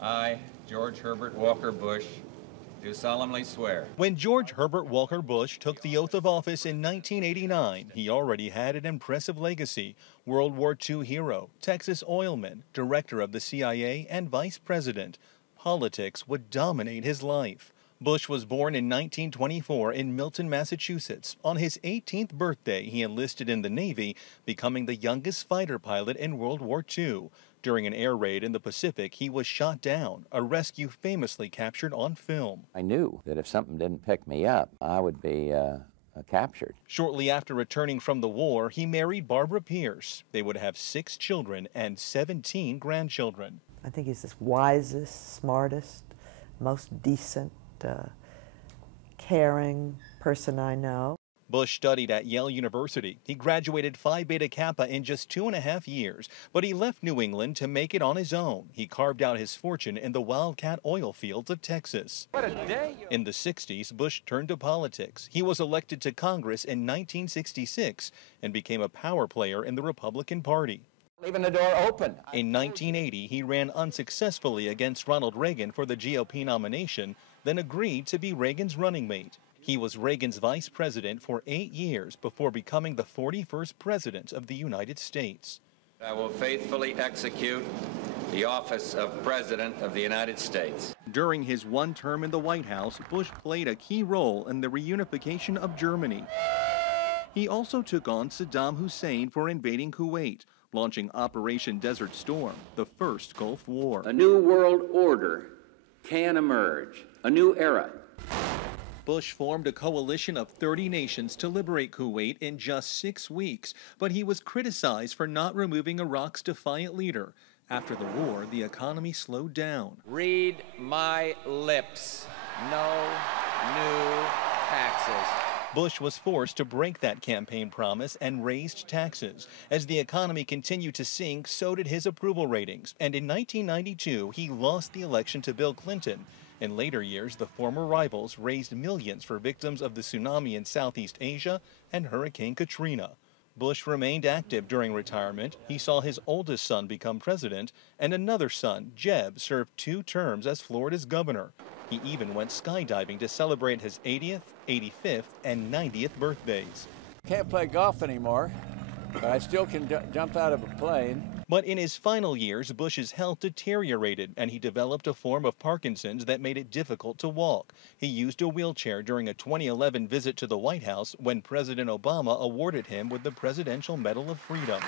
I, George Herbert Walker Bush, do solemnly swear. When George Herbert Walker Bush took the oath of office in 1989, he already had an impressive legacy. World War II hero, Texas oilman, director of the CIA, and vice president. Politics would dominate his life. Bush was born in 1924 in Milton, Massachusetts. On his 18th birthday, he enlisted in the Navy, becoming the youngest fighter pilot in World War II. During an air raid in the Pacific, he was shot down, a rescue famously captured on film. I knew that if something didn't pick me up, I would be captured. Shortly after returning from the war, he married Barbara Pierce. They would have 6 children and 17 grandchildren. I think he's the wisest, smartest, most decent, caring person I know. Bush studied at Yale University. He graduated Phi Beta Kappa in just 2.5 years, but he left New England to make it on his own. He carved out his fortune in the wildcat oil fields of Texas. What a day! In the 60s, Bush turned to politics. He was elected to Congress in 1966 and became a power player in the Republican Party. Leaving the door open. In 1980, he ran unsuccessfully against Ronald Reagan for the GOP nomination, then agreed to be Reagan's running mate. He was Reagan's vice president for 8 years before becoming the 41st president of the United States. I will faithfully execute the office of President of the United States. During his one term in the White House, Bush played a key role in the reunification of Germany. He also took on Saddam Hussein for invading Kuwait, launching Operation Desert Storm, the first Gulf War. A new world order can emerge, a new era. Bush formed a coalition of 30 nations to liberate Kuwait in just 6 weeks, but he was criticized for not removing Iraq's defiant leader. After the war, the economy slowed down. Read my lips. No new taxes. Bush was forced to break that campaign promise and raised taxes. As the economy continued to sink, so did his approval ratings. And in 1992, he lost the election to Bill Clinton. In later years, the former rivals raised millions for victims of the tsunami in Southeast Asia and Hurricane Katrina. Bush remained active during retirement. He saw his oldest son become president, and another son, Jeb, served 2 terms as Florida's governor. He even went skydiving to celebrate his 80th, 85th, and 90th birthdays. Can't play golf anymore, but I still can jump out of a plane. But in his final years, Bush's health deteriorated, and he developed a form of Parkinson's that made it difficult to walk. He used a wheelchair during a 2011 visit to the White House when President Obama awarded him with the Presidential Medal of Freedom.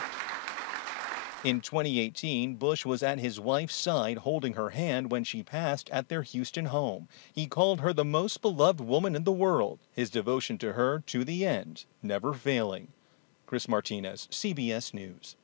In 2018, Bush was at his wife's side holding her hand when she passed at their Houston home. He called her the most beloved woman in the world, his devotion to her to the end, never failing. Chris Martinez, CBS News.